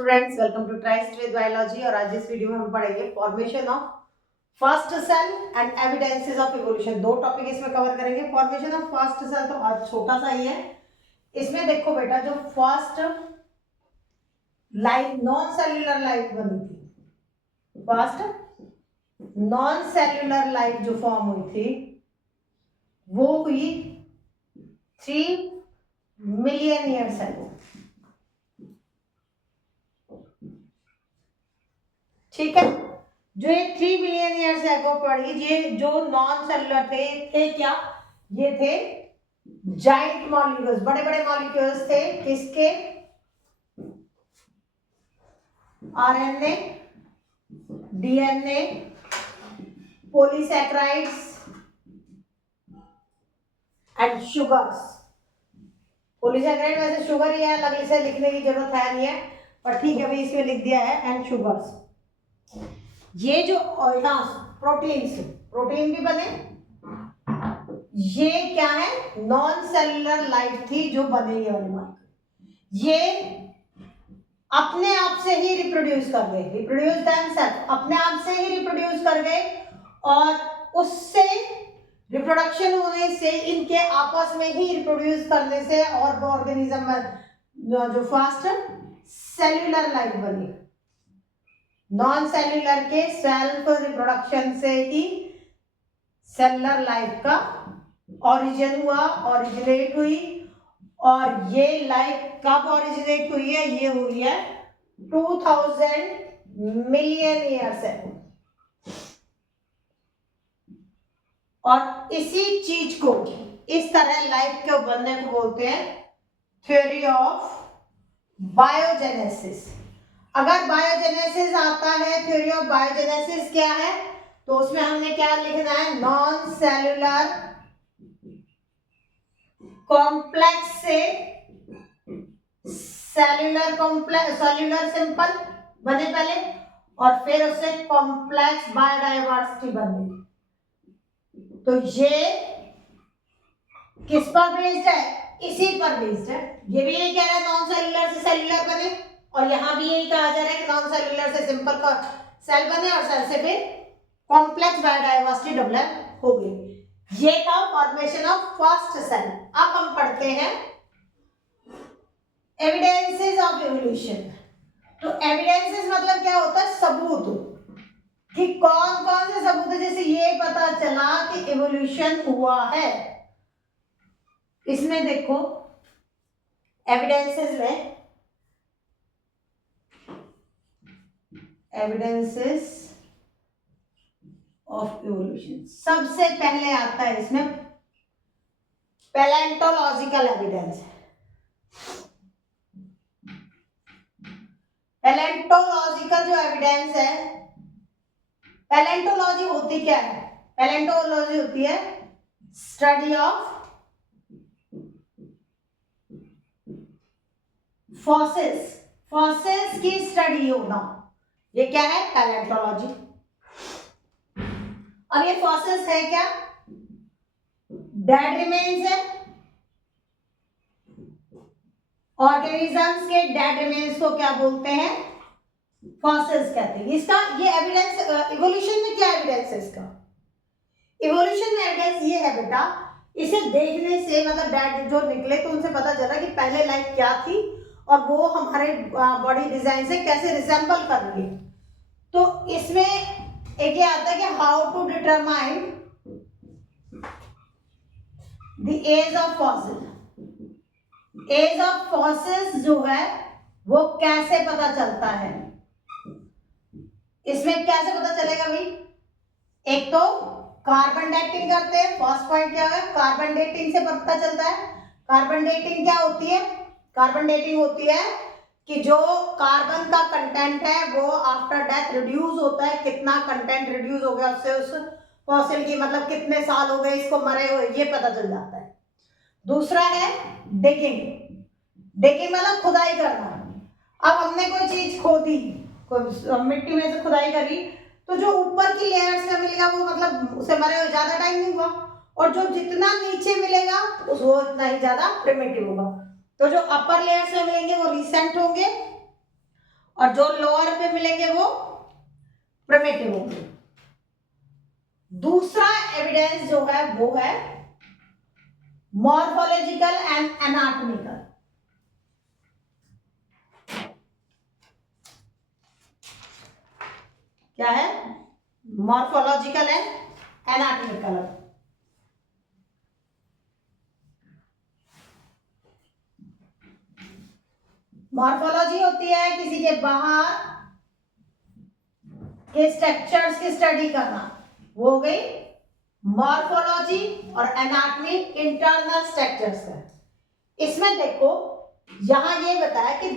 Students, welcome to Tryst with biology. और आज इस वीडियो में हम पढ़ेंगे formation of first cell and evidences of evolution. दो टॉपिक इसमें कवर करेंगे। फॉर्मेशन ऑफ फर्स्ट सेल तो आज छोटा सा ही है। इसमें देखो बेटा, जो first life non cellular life बनी थी, फर्स्ट नॉन सेल्यूलर लाइफ जो फॉर्म हुई थी वो हुई 3 मिलियन ईयर्स अगो। ठीक है, जो ये 3 बिलियन ईयर्स एगो पड़ी, ये जो नॉन सेलुलर थे क्या? ये थे जाइंट मॉलिक्यूल्स, बड़े बड़े मॉलिक्यूल्स थे। किसके? RNA, DNA, polysaccharides and sugars. Polysaccharide वैसे शुगर ही है, अलग से लिखने की जरूरत है नहीं है, पर ठीक है, अभी इसमें लिख दिया है। एंड शुगर्स, ये जो प्रोटीन्स, प्रोटीन भी बने। ये क्या है? नॉन सेलुलर लाइफ थी जो बने ये वाली मॉलिक्यूल। ये अपने आप से ही रिप्रोड्यूस कर गए, रिप्रोड्यूस देमसेल्फ, अपने आप से ही रिप्रोड्यूस कर गए। और उससे रिप्रोडक्शन होने से, इनके आपस में ही रिप्रोड्यूस करने से और ऑर्गेनिज्म जो फास्ट सेल्यूलर लाइफ बनी। नॉन सेल्यूलर के सेल्फ रिप्रोडक्शन से ही सेलुलर लाइफ का ओरिजिन हुआ, ओरिजिनेट हुई। और ये लाइफ कब ओरिजिनेट हुई है? ये हुई है 2000 मिलियन ईयर्स है। और इसी चीज को, इस तरह लाइफ के बनने को बोलते हैं थ्योरी ऑफ बायोजेनेसिस। अगर बायोजेनेसिस आता है, थ्योरी ऑफ बायोजेनेसिस क्या है, तो उसमें हमने क्या लिखना है? नॉन सेल्यूलर कॉम्प्लेक्स से सेल्यूलर कॉम्प्लेक्स, सेल्यूलर सिंपल बने पहले, और फिर उससे कॉम्प्लेक्स बायोडाइवर्सिटी बनी। तो ये किस पर बेस्ड है? इसी पर बेस्ड है। ये भी यही कह रहा है नॉन सेल्यूलर से सेल्यूलर बने, और यहां भी यही कहा जा रहा है कि नॉन सेल्यूलर से सिंपल का सेल बने, और सेल से फिर कॉम्प्लेक्स बायोडाइवर्सिटी डेवलप हो गई। ये था फॉर्मेशन ऑफ फर्स्ट सेल। अब हम पढ़ते हैं एविडेंसेस ऑफ इवोल्यूशन। तो एविडेंसेस मतलब क्या होता है? सबूत, कि कौन कौन से सबूत है। जैसे ये पता चला कि इवोल्यूशन हुआ है। इसमें देखो एविडेंसेस में, एविडेंसेस ऑफ इवोल्यूशन सबसे पहले आता है इसमें पैलेंटोलॉजिकल एविडेंस। पैलेंटोलॉजिकल जो एविडेंस है, पैलेंटोलॉजी होती क्या है? पैलेंटोलॉजी होती है स्टडी ऑफ फॉसिल्स, फॉसिल्स की स्टडी होना, ये क्या है? पैलेंटोलॉजी। अब ये फॉसिल्स है क्या? डेड रिमेन्स है। ऑर्गेनिजम्स के डेड रिमेन्स को क्या बोलते हैं? फॉसिल्स कहते हैं। इसका ये एविडेंस, इवोल्यूशन में क्या एविडेंस है इसका? इवोल्यूशन में एविडेंस ये है बेटा, इसे देखने से, मतलब डेड जो निकले तो उनसे पता चला कि पहले लाइफ क्या थी और वो हमारे बॉडी डिजाइन से कैसे रिसेंबल कर रही है। तो इसमें एक ये आता है कि how to determine the age of fossil. Age of fossils जो है वो कैसे पता चलता है? इसमें कैसे पता चलेगा भाई? एक तो कार्बन डेटिंग करते हैं। फर्स्ट पॉइंट क्या है? कार्बन डेटिंग से पता चलता है। कार्बन डेटिंग क्या होती है? कार्बन डेटिंग होती है कि जो कार्बन का कंटेंट है वो आफ्टर डेथ रिड्यूस होता है। कितना कंटेंट रिड्यूस हो गया उससे, उस फॉसिल की, मतलब कितने साल हो गए इसको मरे हुए, ये पता चल जाता है। दूसरा है डिगिंग। डिगिंग मतलब खुदाई करना। अब हमने कोई चीज खोदी, कोई मिट्टी में से खुदाई करी, तो जो ऊपर की लेयर्स में मिलेगा वो मतलब उसे मरे हुए ज्यादा टाइम नहीं हुआ, और जो जितना नीचे मिलेगा वो उतना ही ज्यादा प्रिमिटिव होगा। तो जो अपर लेयर्स में मिलेंगे वो रिसेंट होंगे, और जो लोअर पे मिलेंगे वो प्रिमिटिव होंगे। दूसरा एविडेंस जो है वो है मॉर्फोलॉजिकल एंड एनाटॉमिकल। क्या है? Morphological and anatomical. मॉर्फोलॉजी होती है किसी के बाहर के स्ट्रक्चर्स की स्टडी करना, वो हो गई मॉर्फोलॉजी। और एनाटॉमी इंटरनल स्ट्रक्चर्स का। इसमें देखो यहां ये बताया कि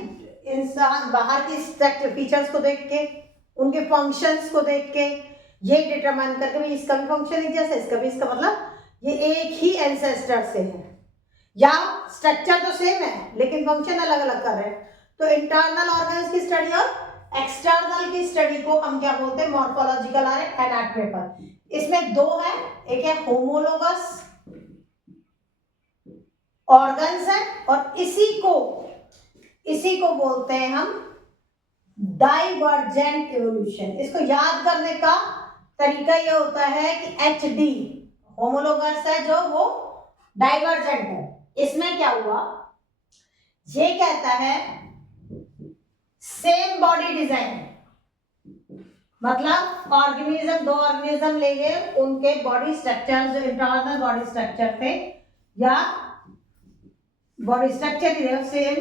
इंसान बाहर की स्ट्रक्चर फीचर्स को देख के, उनके फंक्शंस को देख के ये डिटरमाइन करके भाई इसका भी फंक्शन एक जैसा, इसका भी, इसका मतलब ये एक ही एंसेस्टर से है, या स्ट्रक्चर तो सेम है लेकिन फंक्शन अलग अलग कर रहे हैं। तो इंटरनल ऑर्गन्स की स्टडी और एक्सटर्नल की स्टडी को हम क्या बोलते हैं? मॉर्फोलॉजिकल और एनाटॉमिकल। इसमें दो है, एक है होमोलोगस ऑर्गन्स है और इसी को बोलते हैं हम डाइवर्जेंट इवोल्यूशन। इसको याद करने का तरीका ये होता है कि HD होमोलोगस है जो वो डाइवर्जेंट है। इसमें क्या हुआ? ये कहता है सेम बॉडी डिजाइन, मतलब ऑर्गेनिज्म, दो ऑर्गेनिज्म लेंगे, उनके बॉडी स्ट्रक्चर जो इंटरनल बॉडी स्ट्रक्चर थे या body structure same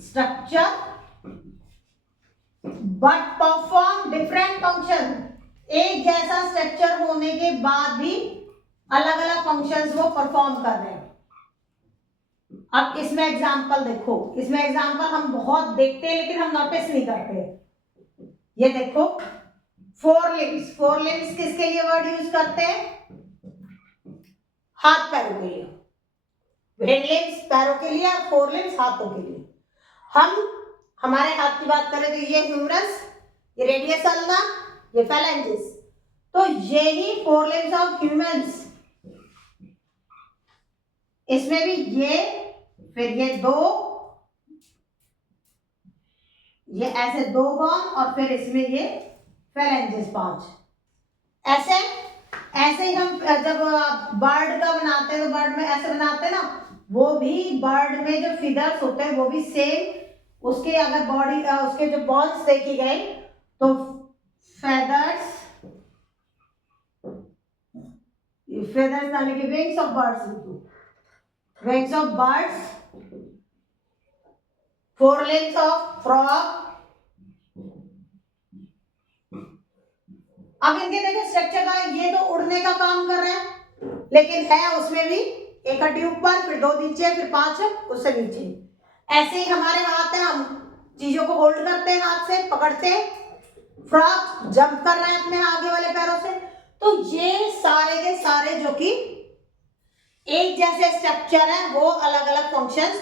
structure but perform different function. एक जैसा स्ट्रक्चर होने के बाद भी अलग अलग फंक्शंस वो परफॉर्म कर रहे हैं। अब इसमें एग्जांपल देखो, इसमें एग्जांपल हम बहुत देखते हैं लेकिन हम नोटिस नहीं करते। ये देखो फोर लिम्स किसके लिए वर्ड यूज करते हैं? हाथ पैरों के लिए। हिंड लिम्स पैरों के लिए और फोर लिम्स हाथों के लिए। हम हमारे हाथ की बात करें तो ये ह्यूमरस, ये रेडियस अल्ना, ये फैलेंजिस। तो यही फोर लिम्स ऑफ ह्यूमंस। इसमें भी ये, फिर ये दो, ये ऐसे दो बॉन और फिर इसमें ये फैलेंजिस 5। ऐसे ही हम जब बर्ड का बनाते हैं तो बर्ड में ऐसे बनाते हैं ना, वो भी बर्ड में जो फिदर्स होते हैं वो भी सेम, उसके अगर बॉडी उसके जो बॉन्स देखी गए तो फेदर्स यानी कि wings of birds, four limbs of frog. अब इनके देखो स्ट्रक्चर का, ये तो उड़ने का काम कर रहे हैं लेकिन है उसमें भी एक हड्डी ऊपर, फिर 2 नीचे, फिर 5 उससे नीचे। ऐसे ही हमारे हाथ है, हम चीजों को होल्ड करते हैं, हाथ से पकड़ते हैं। फ्रॉग जंप कर रहे हैं अपने आगे वाले पैरों से। तो ये सारे के सारे जो कि एक जैसे स्ट्रक्चर है वो अलग अलग फंक्शंस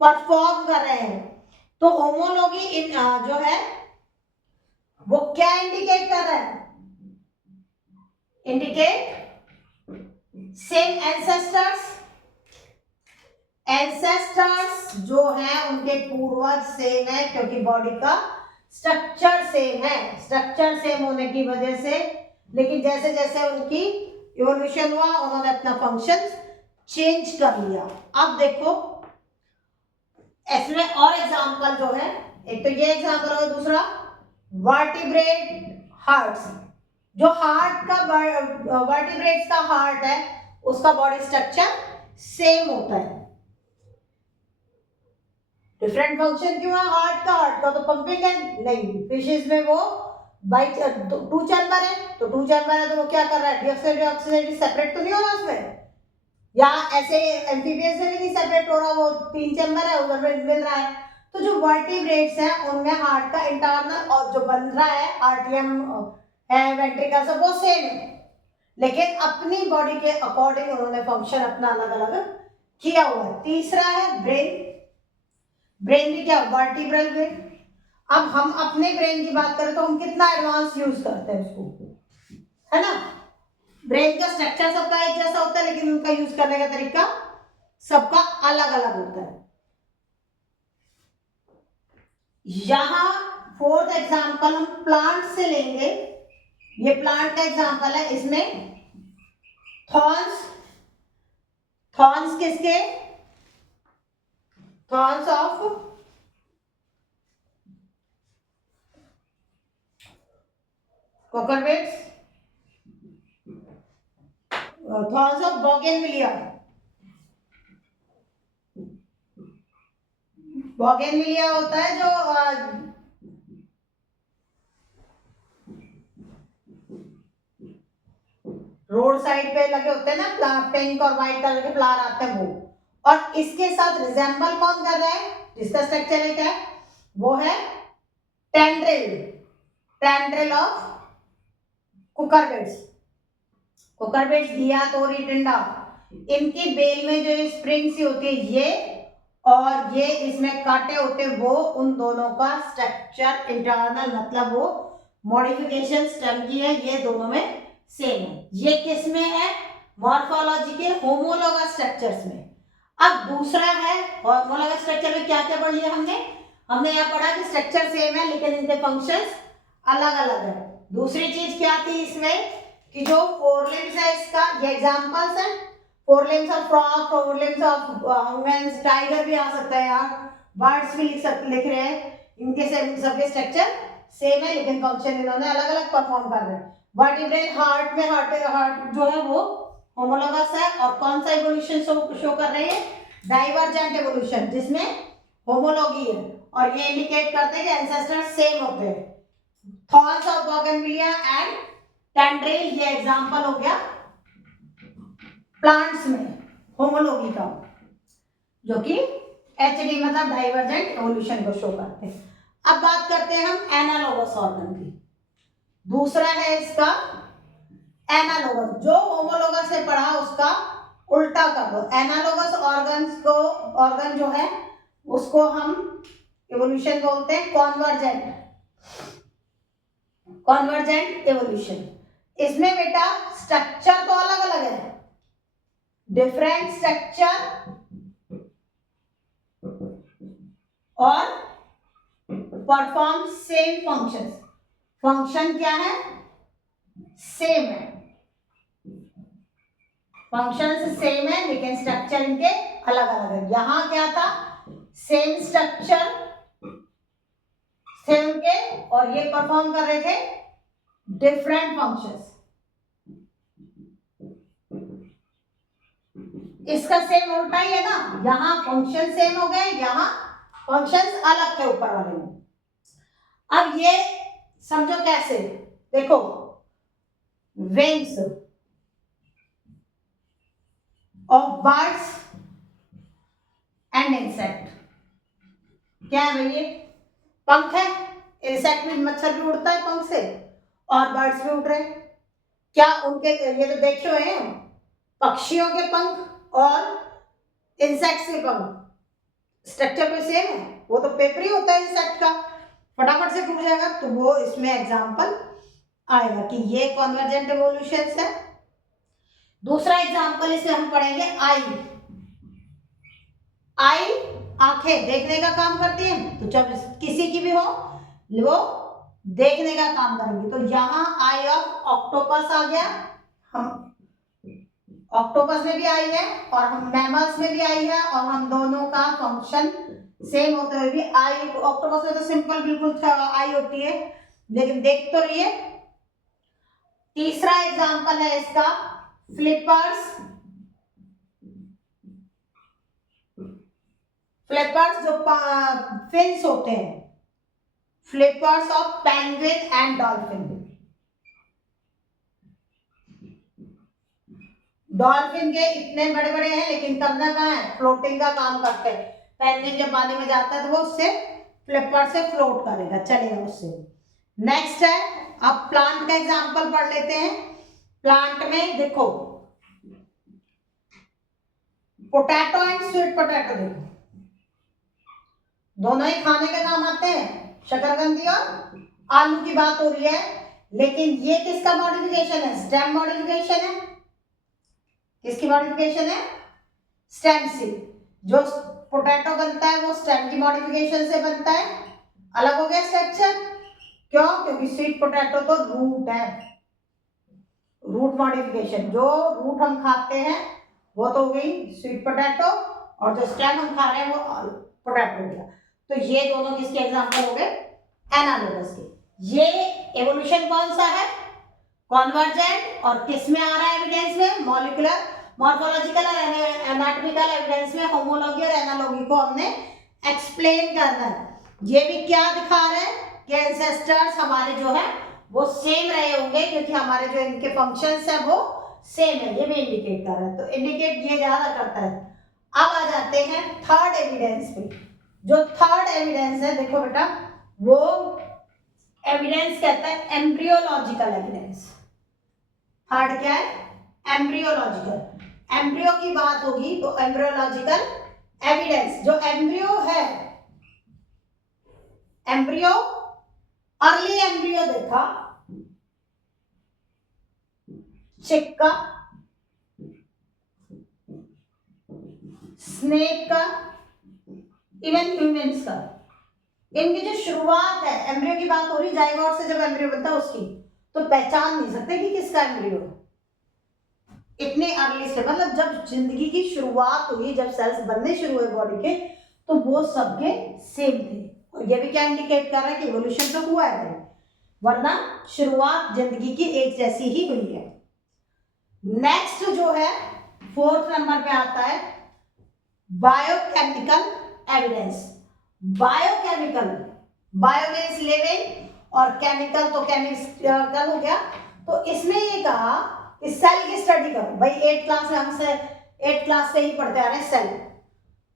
परफॉर्म कर रहे हैं। तो होमोलॉगी जो है वो क्या इंडिकेट कर रहा है? इंडिकेट सेम एंसेस्टर्स जो हैं उनके पूर्वज सेम है, क्योंकि बॉडी का स्ट्रक्चर सेम है। स्ट्रक्चर सेम होने की वजह से, लेकिन जैसे जैसे उनकी इवोल्यूशन हुआ उन्होंने अपना फंक्शन चेंज कर लिया। अब देखो इसमें और एग्जांपल जो है, एक तो ये एग्जांपल हो, दूसरा वर्टिब्रेट हार्ट्स। जो हार्ट का वर्टिब्रेट्स का हार्ट है उसका बॉडी स्ट्रक्चर सेम होता है। डिफरेंट फंक्शन क्यों है हार्ट का तो पंपिंग है नहीं। फिशेस में वो बाई 2 चैम्बर है, तो 2 चैम्बर है तो वो क्या कर रहा है? डीऑक्सीजन सेपरेट तो नहीं हो रहा उसमें, या ऐसे एम्फीबियंस में भी नहीं सेपरेट हो रहा, वो 3 चैम्बर है उधर में मिल रहा है। तो जो वर्टिब्रेट्स हैं उनमें हार्ट का इंटरनल और जो बन रहा है आर्टियम है, वेंट्रिकल सब वो सेम है, लेकिन अपनी बॉडी के अकॉर्डिंग उन्होंने फंक्शन अपना अलग अलग किया हुआ है। तीसरा है ब्रेन भी क्या? Vertebral brain. अब हम अपने ब्रेन की बात करें तो हम कितना एडवांस यूज करते हैं उसको, है ना? ब्रेन का स्ट्रक्चर सबका एक जैसा होता है लेकिन उनका यूज करने का तरीका सबका अलग अलग होता है। यहां फोर्थ एग्जाम्पल हम प्लांट से लेंगे। ये प्लांट का एग्जाम्पल है, इसमें थॉर्न्स, थॉर्न्स किसके, thorns of cucurbits, thorns of bougainvillea. Bougainvillea होता है जो रोड साइड पे लगे होते हैं ना, पिंक और व्हाइट कलर के फ्लावर आते हैं वो। और इसके साथ रिजेंबल कौन कर रहा है, जिसका स्ट्रक्चर है क्या, वो है टेंड्रिल, टेंड्रिल ऑफ कुकरबिट्स। कुकरबिट्स, घिया, तोरी, टिंडा, इनकी बेल में जो स्प्रिंग सी होती है ये, और ये इसमें कांटे होते हैं वो, उन दोनों का स्ट्रक्चर इंटरनल मतलब वो मॉडिफिकेशन स्टेम की है, ये दोनों में सेम है। ये किस में है, मॉर्फोलॉजी के होमोलोगस स्ट्रक्चर्स में। अब दूसरा है होमोलोगस स्ट्रक्चर में क्या क्या पढ़ लिया हमने यहाँ पढ़ा कि स्ट्रक्चर सेम है लेकिन इनके फंक्शंस अलग अलग है। दूसरी चीज क्या थी इसमें कि जो फोर लिम्स है इसका, ये एग्जांपल्स है, four limbs of frog, four limbs of humans, tiger भी आ सकता है यार, बर्ड्स भी लिख रहे हैं, इनके सबके स्ट्रक्चर सेम है लेकिन फंक्शन इन्होंने अलग अलग परफॉर्म कर रहे हैं। वर्टिब्रेट हार्ट में हार्ट जो है वो होमोलोगस है, और कौन सा इवोल्यूशन शो कर रहे हैं, डाइवर्जेंट इवोल्यूशन, जिसमें होमोलॉगी है, और ये इंडिकेट करते हैं कि एंसेस्टर सेम होते हैं। Thorns of bougainvillea and tendril, ये एग्जांपल हो गया प्लांट्स में होमोलॉगी का, जो कि एचडी मतलब डाइवर्जेंट इवोल्यूशन को शो करते हैं। अब बात करते हैं हम एनालॉगस ऑर्गन की। दूसरा है इसका एनालॉगस, जो होमोलॉगस से पढ़ा उसका उल्टा कर दो। एनालॉगस ऑर्गन्स को, ऑर्गन जो है उसको हम इवोल्यूशन बोलते हैं कॉन्वर्जेंट, कॉन्वर्जेंट इवोल्यूशन। इसमें बेटा स्ट्रक्चर तो अलग अलग है, डिफरेंट स्ट्रक्चर और परफॉर्म सेम फंक्शंस। फंक्शन क्या है, सेम है, फंक्शंस सेम है लेकिन स्ट्रक्चर इनके अलग अलग है। यहां क्या था, सेम स्ट्रक्चर सेम के, और ये परफॉर्म कर रहे थे डिफरेंट फंक्शंस। इसका सेम उल्टा ही है ना, यहां फंक्शन सेम हो गए, यहां फंक्शंस अलग थे ऊपर वाले में। अब ये समझो कैसे, देखो wings of birds and insect, क्या है भैया, पंख है, इंसेक्ट भी, मच्छर भी उड़ता है पंख से, और बर्ड्स भी उड़ रहे हैं। क्या उनके, ये तो देखे हुए हैं, पक्षियों के पंख और इंसेक्ट्स के पंख स्ट्रक्चर पे सेम है, वो तो पेपर ही होता है इंसेक्ट का, फटाफट से टूट जाएगा, तो वो इसमें एग्जाम्पल आएगा कि ये कॉन्वर्जेंट इवोल्यूशन है। दूसरा एग्जाम्पल इसे हम पढ़ेंगे आई। आई आंखें देखने का काम करती है, तो जब किसी की भी हो वो देखने का काम करेंगे। तो यहां आई ऑफ ऑक्टोपस आ गया, हम ऑक्टोपस में भी आई है और हम मैमल्स में भी आई है, और हम दोनों का फंक्शन सेम होते हुए भी आई, ऑक्टोपस में तो सिंपल बिल्कुल आई होती है लेकिन देख तो रही है। तीसरा एग्जांपल है इसका फ्लिपर्स, फ्लिपर्स जो फिन्स होते हैं, flippers of penguin and dolphin. Dolphin के इतने बड़े बड़े हैं लेकिन करना कहाँ है, फ्लोटिंग का काम करते हैं। पेंगुइन जब पानी में जाता है तो वो उससे फ्लिपर से फ्लोट करेगा, चलेगा उससे। नेक्स्ट है, अब प्लांट का एग्जांपल पढ़ लेते हैं। प्लांट में देखो पोटैटो एंड स्वीट पोटैटो, देखो दोनों ही खाने के काम आते हैं, शकरकंदी और आलू की बात हो रही है, लेकिन ये किसका मॉडिफिकेशन है, स्टेम मॉडिफिकेशन है। किसकी मॉडिफिकेशन है, स्टेम से। जो पोटैटो बनता है वो स्टेम की मॉडिफिकेशन से बनता है, अलग हो गया स्ट्रक्चर। क्यों? क्योंकि स्वीट पोटैटो तो रूट है, रूट मॉडिफिकेशन। जो रूट हम खाते हैं वो तो हो गई स्वीट पोटैटो, और जो स्टेम हम खा रहे हैं वो पोटैटो हो गया। तो ये दोनों किसके एग्जांपल हो गए? एनालोगस के। ये एवोल्यूशन कौन सा है? कॉन्वर्जेंट। और किस में आ रहा है एविडेंस में? मॉलिक्यूलर, मॉर्फोलॉजिकल और एनाटॉमिकल एविडेंस में होमोलॉगी और एनालॉगी को हमने एक्सप्लेन करना है। ये भी क्या दिखा रहे हैं कि एंसेस्टर्स हमारे जो है वो सेम रहे होंगे, क्योंकि हमारे जो इनके फंक्शंस है वो सेम है, ये भी इंडिकेट कर रहा है। तो इंडिकेट ये ज्यादा करता है। अब आ जाते हैं थर्ड एविडेंस पे। जो थर्ड एविडेंस है, देखो बेटा, वो एविडेंस कहता है एम्ब्रियोलॉजिकल एविडेंस। थर्ड क्या है? एम्ब्रियोलॉजिकल। एम्ब्रियो की बात होगी तो एम्ब्रियोलॉजिकल एविडेंस। जो एम्ब्रियो है, एम्ब्रियो, अर्ली एम्ब्रियो देखा, चिक का, स्नेक का, इवन ह्यूमंस का, इनकी जो शुरुआत है, एम्ब्रियो की बात हो रही, जाइगोट से जब एम्ब्रियो बनता है उसकी, तो पहचान नहीं सकते कि किसका एम्ब्रियो। इतने अर्ली से, मतलब जब जिंदगी की शुरुआत हुई, जब सेल्स बनने शुरू हुए बॉडी के, तो वो सबके सेम थे। और ये भी क्या इंडिकेट कर रहा है कि इवोल्यूशन तो हुआ है, वरना शुरुआत जिंदगी की एक जैसी ही हुई है। नेक्स्ट जो है फोर्थ नंबर पे आता है biochemical evidence. Biochemical, bio means living और केमिकल तो केमिकल हो गया। तो इसमें ये कहा कि सेल की स्टडी करो। भाई 8th क्लास में हमसे 8th क्लास से ही पढ़ते आ रहे हैं सेल।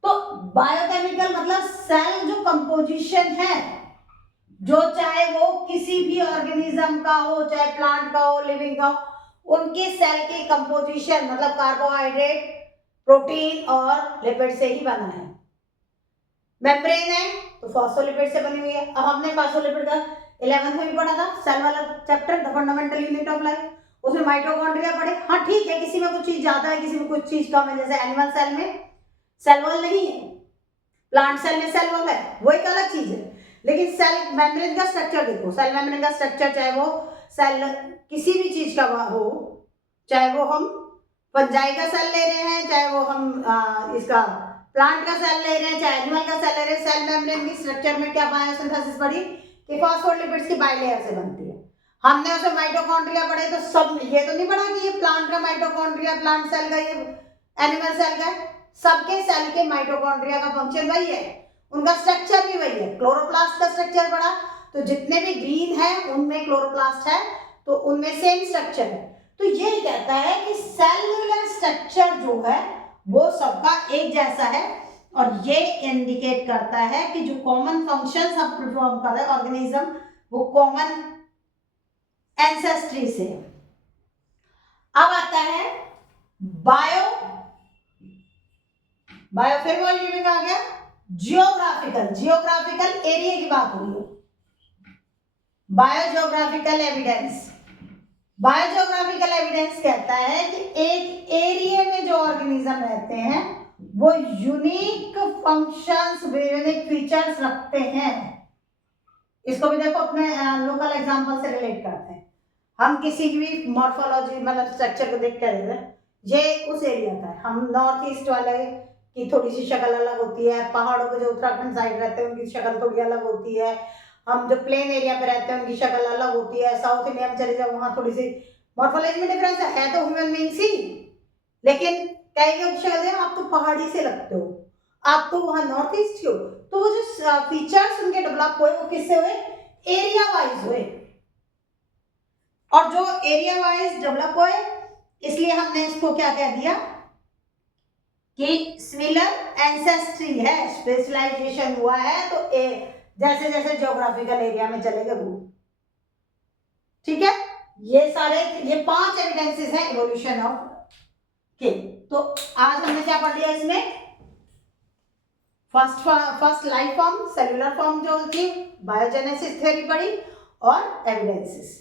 तो बायोकेमिकल मतलब सेल जो कंपोजिशन है, जो चाहे वो किसी भी ऑर्गेनिज्म का हो, चाहे प्लांट का हो, लिविंग का हो, उनके सेल की कंपोजिशन मतलब कार्बोहाइड्रेट, प्रोटीन और लिपिड से ही बना है। मेम्ब्रेन है तो फॉस्फोलिपिड से बनी हुई है। अब हमने फॉस्फोलिपिड का 11th में भी पढ़ा था, सेल वाला chapter, the fundamental unit of life, उसमें माइटोकॉन्ड्रिया पढ़े। हाँ ठीक है, किसी में कुछ चीज ज्यादा है, किसी में कुछ चीज कम है। जैसे एनिमल सेल में सेल वॉल नहीं है, प्लांट सेल में सेल वॉल है, वो एक अलग चीज है। लेकिन सेल मेम्ब्रेन का स्ट्रक्चर देखो, सेल मेम्ब्रेन का स्ट्रक्चर, चाहे वो सेल किसी भी चीज का हो, चाहे वो हम फंजाई का सेल ले रहे हैं, चाहे वो हम इसका प्लांट का सेल ले रहे हैं, चाहे एनिमल का सेल ले रहे हैं, सेल मेम्ब्रेन की स्ट्रक्चर में क्या बायोसिंथेसिस पढ़ी कि फॉस्फोलिपिड्स की बाइलेयर से बनती है। हमने उसमें माइटोकॉन्ड्रिया पढ़े, तो सब ये तो नहीं पढ़ा कि ये प्लांट का माइटोकॉन्ड्रिया, प्लांट सेल का, ये एनिमल सेल का। सबके सेल के माइटोकॉन्ड्रिया का फंक्शन वही है, उनका स्ट्रक्चर भी वही है। क्लोरोप्लास्ट का स्ट्रक्चर पढ़ा, तो जितने भी ग्रीन है उनमें क्लोरोप्लास्ट है, तो उनमें सेम स्ट्रक्चर है। तो ये कहता है कि सेलुलर स्ट्रक्चर जो है वो सबका एक जैसा है, और ये इंडिकेट करता है कि जो कॉमन फंक्शंस हम परफॉर्म कर रहे हैं ऑर्गेनिज्म, वो कॉमन एंसेस्ट्री से। अब आता है बायो, बायो फिर वॉल्यूमिक आ गया। जियोग्राफिकल, जियोग्राफिकल एरिया की बात हो रही है। बायोजियोग्राफिकल एविडेंस, बायोजियोग्राफिकल एविडेंस कहता है कि एक एरिया में जो ऑर्गेनिज्म रहते हैं वो यूनिक फंक्शंस, यूनिक फीचर्स रखते हैं। इसको भी देखो अपने लोकल एग्जांपल से रिलेट करते हैं। हम किसी की भी मॉर्फोलॉजी मतलब स्ट्रक्चर को देखते रहते हैं, ये उस एरिया का है। हम नॉर्थ ईस्ट वाले की थोड़ी सी शक्ल अलग होती है, पहाड़ों पे जो उत्तराखंड साइड रहते हैं उनकी शक्ल थोड़ी अलग होती है, हम जो प्लेन एरिया पे रहते हैं उनकी शक्ल अलग होती है, साउथ इंडिया में चले जाओ वहां थोड़ी सी मॉर्फोलॉजी में डिफरेंस है तो ह्यूमन बीइंग्स ही, लेकिन कई लोग शक्ल है आप तो पहाड़ी से लगते हो, आप तो वहां नॉर्थ ईस्ट हो। तो वो जो फीचर्स उनके डेवलप हुए वो किससे हुए? एरिया वाइज हुए। और जो एरिया वाइज डेवलप हुए, इसलिए हमने इसको क्या कह दिया कि सिमिलर एंसेस्ट्री है, स्पेशलाइजेशन हुआ है। तो जैसे जैसे ज्योग्राफिकल एरिया में चलेंगे वो, ठीक है। ये सारे, ये 5 एविडेंसेस हैं इवोल्यूशन ऑफ के। तो आज हमने क्या पढ़ लिया इसमें? First life form, cellular form जो थी, बायोजेनेसिस थ्योरी पढ़ी और एविडेंसेस।